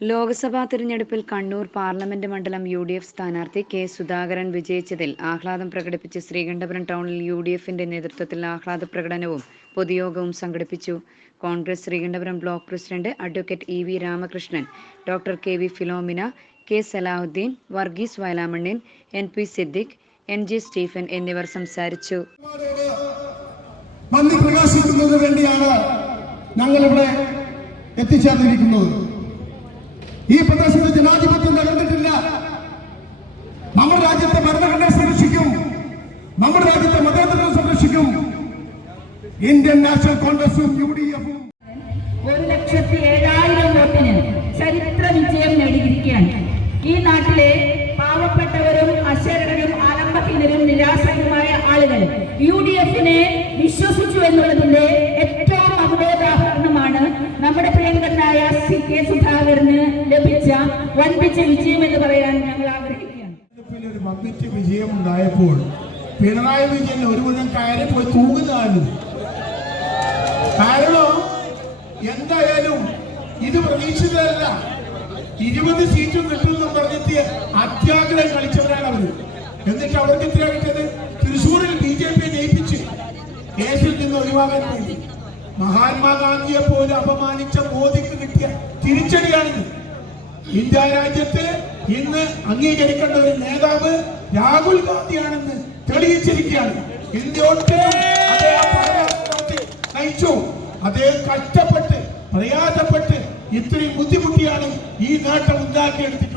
ലോക്സഭാ തിരഞ്ഞെടുപ്പിൽ കണ്ണൂർ പാർലമെന്റ് മണ്ഡലം U D F സ്ഥാനാർത്ഥി കെ സുധാകരൻ വിജയിച്ചതിൽ ആഹ്ലാദം പ്രകടിപ്പിച്ച് ശ്രീകണ്ഠപുരം ടൗണിൽ യു ഡി എഫിന്റെ നേതൃത്വത്തിൽ ആഹ്ലാദ പ്രകടനവും പൊതുയോഗവും സംഘടിപ്പിച്ചു. Congress Sreekandapuram block president advocate E V Ramakrishnan doctor K V Philomina K Salahuddin Varghese വയലാമണ്ണിൻ N P Siddique N G Stephen എന്നിവർ സംസാരിച്ചു. നന്ദി പ്രകാശിക്കുന്നതിന് വേണ്ടിയാണ് എത്തിച്ചേർന്നിരിക്കുന്നത്. ഈ പ്രദേശത്ത് ജനാധിപത്യം തകർന്നിട്ടില്ല. നമ്മുടെ രാജ്യത്തെ ഭരണഘടന സംരക്ഷിക്കും. നമ്മുടെ രാജ്യത്തെ മതേതരം സംരക്ഷിക്കും. ഇന്ത്യൻ നാഷണൽ കോൺഗ്രസും യു ഡി എഫും ഒരു ലക്ഷത്തി ഏഴായിരം വോട്ടിന് ചരിത്ര വിജയം നേടിയിരിക്കുകയാണ്. ഈ നാട്ടിലെ പാവപ്പെട്ടവരും അശരണരും ആലംബഹീനരും നിരാശരുമായ ആളുകൾ യു ഡി എഫിനെ വിശ്വസിച്ചു എന്നുള്ളതിന്റെ ഏറ്റവും അഭിനോദാഹരണമാണ് നമ്മുടെ പ്രിയങ്കരനായ സി കെ സുധാകരന് ലഭിച്ച വൻപിച്ച വിജയം എന്ന് പറയാൻ ഞങ്ങൾ ആഗ്രഹിക്കുകയാണ്. ഒരു വമ്പിച്ച വിജയം ഉണ്ടായപ്പോൾ പിണറായി വിജയൻ ഒരുവിധം കയറി പോയി തൂങ്ങുന്നതാണ്. കാരണം? എന്തായാലും ഇത് പ്രതീക്ഷിച്ചതല്ല. ഇരുപത് സീറ്റും കിട്ടുമെന്ന് പറഞ്ഞിട്ട് അത്യാഗ്രഹം കളിച്ചവരാണ് അവർ. എന്നിട്ട് അവർക്ക് എത്ര കിട്ടിയത്? തൃശ്ശൂരിൽ ബി ജെ പി ജയിപ്പിച്ച് കേസിൽ നിന്ന് ഒഴിവാകാൻ വേണ്ടി. മഹാത്മാഗാന്ധിയെ പോലും അപമാനിച്ച മോദിക്ക് കിട്ടിയ തിരിച്ചടിയാണിത്. ഇന്ത്യ രാജ്യത്ത് ഇന്ന് അംഗീകരിക്കേണ്ട ഒരു നേതാവ് രാഹുൽ ഗാന്ധിയാണെന്ന് തെളിയിച്ചിരിക്കുകയാണ്. ഇന്ത്യ നയിച്ചു. അദ്ദേഹം കഷ്ടപ്പെട്ട് പ്രയാസപ്പെട്ട് ഇത്രയും ബുദ്ധിമുട്ടിയാണ് ഈ നേട്ടം ഉണ്ടാക്കിയെടുത്തിട്ടുള്ളത്.